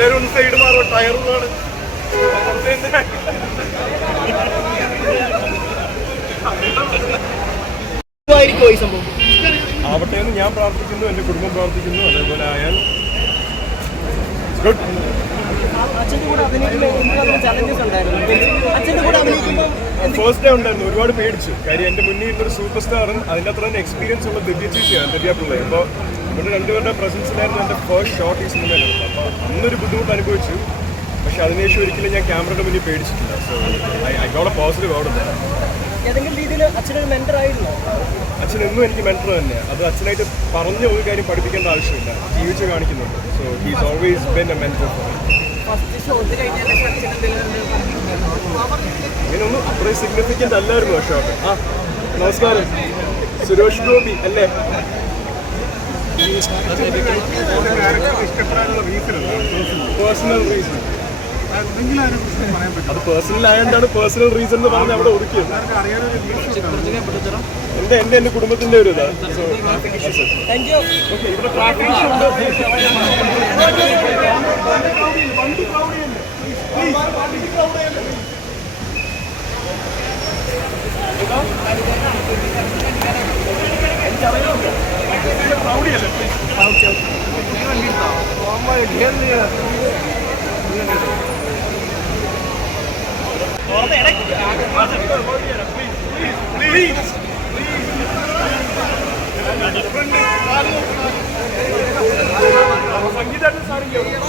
എല്ലാവരും ഒന്ന് സൈഡ് മാറും ടയറുകളാണ് ഇതായിരിക്കുമോ ഈ സംഭവം. ആവട്ടെ എന്ന് ഞാൻ പ്രാർത്ഥിക്കുന്നു എന്റെ കുടുംബം പ്രാർത്ഥിക്കുന്നു അതേപോലെ ആയാൽ ഗുഡ്. അച്ഛന്റെ കൂടെ അഭിനയിക്കുമ്പോൾ ചലഞ്ചസ് ഉണ്ടായിരുന്നു അച്ഛന്റെ കൂടെ അഭിനയിക്കുമ്പോൾ ഫസ്റ്റ് ഡേ ഉണ്ടായിരുന്നു ഒരുപാട് പേടിച്ചു. കാര്യം എന്റെ മുന്നിൽ ഇരുന്നൊരു സൂപ്പർ സ്റ്റാറും അതിന്റെ അത്ര തന്നെ എക്സ്പീരിയൻസ് ഉള്ള ദിവ്യ ചേച്ചിയാണ് ദിവ്യ പിള്ളേ. അപ്പോൾ ഇവിടെ രണ്ടുപേരുടെ പ്രസൻസിലായിരുന്നു എന്റെ ഫസ്റ്റ് ഷോർട്ട് ഈ സിനിമയിലാണ് അപ്പോൾ അന്നൊരു ബുദ്ധിമുട്ട് അനുഭവിച്ചു. പക്ഷെ അതിനുശേഷം ഒരിക്കലും ഞാൻ ക്യാമറയുടെ മുന്നിൽ പേടിച്ചിട്ടില്ല. So I got a positive out ഏതെങ്കിലും രീതിയിൽ അച്ഛനൊരു മെന്റർ ആയിരുന്നോ? അച്ഛൻ എന്നും എനിക്ക് മെന്റർ തന്നെയാണ് അത് അച്ഛനായിട്ട് പറഞ്ഞ ഒരു കാര്യം പഠിപ്പിക്കേണ്ട ആവശ്യമില്ല. ജീവിച്ച് കാണിക്കുന്നുണ്ട്. So he's always been a mentor for first shot കഴിഞ്ഞാൽ അച്ഛൻ ഇങ്ങനെയൊന്നും അത്രയും സിഗ്നിഫിക്കന്റ് അല്ലായിരുന്നു ഷോട്ട് ആ നമസ്കാരം. സുരേഷ് ഗോപി അല്ലേ? പേഴ്സണൽ റീസൺ അത് പേഴ്സണൽ ആയതാണ് പേഴ്സണൽ റീസൺ എന്ന് പറഞ്ഞ് അവിടെ ഒതുക്കിയത്. എന്റെ എന്റെ എന്റെ കുടുംബത്തിന്റെ ഒരു ഇതാണ് ഇവിടെ സംഗീതായിട്ട് സാറില്ല